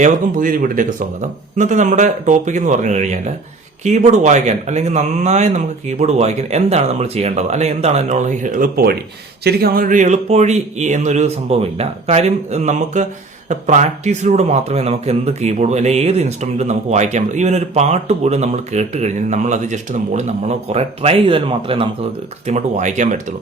ഏവർക്കും പുതിയൊരു വീട്ടിലേക്ക് സ്വാഗതം. ഇന്നത്തെ നമ്മുടെ ടോപ്പിക് എന്ന് പറഞ്ഞു കഴിഞ്ഞാൽ കീബോർഡ് വായിക്കാൻ അല്ലെങ്കിൽ നന്നായി നമുക്ക് കീബോർഡ് വായിക്കാൻ എന്താണ് നമ്മൾ ചെയ്യേണ്ടത്? അല്ലെങ്കിൽ എന്താണ് അതിനുള്ള എളുപ്പവഴി? ശരിക്കും അങ്ങനെ ഒരു എളുപ്പവഴി എന്നൊരു സംഭവമില്ല. കാര്യം നമുക്ക് പ്രാക്ടീസിലൂടെ മാത്രമേ നമുക്ക് എന്ത് കീബോർഡും അല്ലെങ്കിൽ ഏത് ഇൻസ്ട്രുമെന്റും നമുക്ക് വായിക്കാൻ പറ്റും. ഈവൻ ഒരു പാട്ട് പോലും നമ്മൾ കേട്ട് കഴിഞ്ഞാൽ നമ്മൾ അത് ജസ്റ്റ് ഒന്ന് മൂളി നമ്മൾ കുറെ ട്രൈ ചെയ്താൽ മാത്രമേ നമുക്ക് കൃത്യമായിട്ട് വായിക്കാൻ പറ്റത്തുള്ളൂ.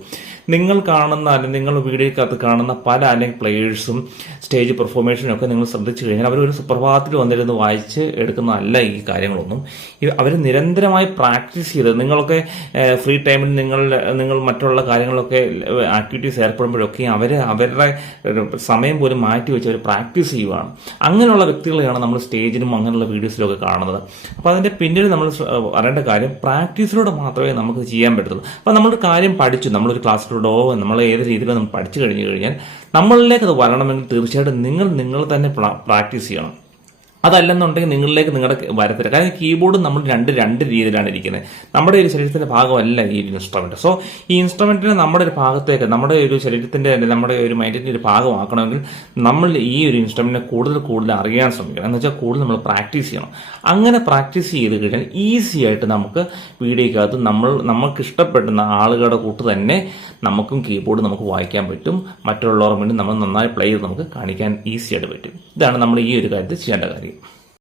നിങ്ങൾ കാണുന്ന അല്ലെങ്കിൽ നിങ്ങൾ വീഡിയോക്കകത്ത് കാണുന്ന പല അല്ലെങ്കിൽ പ്ലേയേഴ്സും സ്റ്റേജ് പെർഫോമേഷനും ഒക്കെ നിങ്ങൾ ശ്രദ്ധിച്ചു കഴിഞ്ഞാൽ അവർ ഒരു സുപ്രഭാതത്തിൽ വന്നിരുന്ന് വായിച്ച് എടുക്കുന്നതല്ല ഈ കാര്യങ്ങളൊന്നും. അവർ നിരന്തരമായി പ്രാക്ടീസ് ചെയ്ത് നിങ്ങളൊക്കെ ഫ്രീ ടൈമിൽ നിങ്ങൾ നിങ്ങൾ മറ്റുള്ള കാര്യങ്ങളൊക്കെ ആക്ടിവിറ്റീസ് ഏർപ്പെടുമ്പോഴൊക്കെ അവർ അവരുടെ സമയം പോലും മാറ്റി വെച്ച് അവർ പ്രാക്ടീസ് ചെയ്യുവാണ്. അങ്ങനെയുള്ള വ്യക്തികളെയാണ് നമ്മൾ സ്റ്റേജിലും അങ്ങനെയുള്ള വീഡിയോസിലും ഒക്കെ കാണുന്നത്. അപ്പോൾ അതിന്റെ പിന്നിൽ നമ്മൾ അറിയേണ്ട കാര്യം പ്രാക്ടീസിലൂടെ മാത്രമേ നമുക്ക് ചെയ്യാൻ പറ്റത്തുള്ളൂ. അപ്പോൾ നമ്മളൊരു കാര്യം പഠിച്ചു നമ്മളൊരു ക്ലാസ്സിലൂടെയോ നമ്മൾ ഏത് രീതിയിലോ നമ്മൾ പഠിച്ചു കഴിഞ്ഞു കഴിഞ്ഞാൽ നമ്മളിലേക്ക് അത് വരണമെങ്കിൽ തീർച്ചയായിട്ടും നിങ്ങൾ നിങ്ങൾ തന്നെ പ്രാക്ടീസ് ചെയ്യണം. അതല്ലെന്നുണ്ടെങ്കിൽ നിങ്ങളിലേക്ക് നിങ്ങളുടെ വരത്തില്ല. കാരണം കീബോർഡ് നമ്മൾ രണ്ട് രണ്ട് രീതിയിലാണ് ഇരിക്കുന്നത്. നമ്മുടെ ഒരു ശരീരത്തിന്റെ ഭാഗമല്ല ഈ ഇൻസ്ട്രുമെന്റ് സോ ഈ ഇൻസ്ട്രുമെന്റിനെ നമ്മുടെ ഒരു ഭാഗത്തേക്ക് നമ്മുടെ ഒരു ശരീരത്തിന്റെ നമ്മുടെ ഒരു മൈൻഡിന്റെ ഒരു ഭാഗമാക്കണമെങ്കിൽ നമ്മൾ ഈ ഒരു ഇൻസ്ട്രുമെന്റിനെ കൂടുതൽ കൂടുതൽ അറിയാൻ ശ്രമിക്കണം. എന്ന് വെച്ചാൽ കൂടുതൽ നമ്മൾ പ്രാക്ടീസ് ചെയ്യണം. അങ്ങനെ പ്രാക്ടീസ് ചെയ്ത് കഴിഞ്ഞാൽ ഈസി ആയിട്ട് നമുക്ക് വീഡിയോക്കകത്ത് നമ്മൾ നമുക്ക് ഇഷ്ടപ്പെടുന്ന ആളുകളുടെ കൂട്ട് തന്നെ നമുക്കും കീബോർഡ് നമുക്ക് വായിക്കാൻ പറ്റും. മറ്റുള്ളവർ വേണ്ടി നമ്മൾ നന്നായി പ്ലേ ചെയ്ത് നമുക്ക് കാണിക്കാൻ ഈസി ആയിട്ട് പറ്റും. ഇതാണ് നമ്മൾ ഈ ഒരു കാര്യത്തിൽ ചെയ്യേണ്ട കാര്യം. நன்றி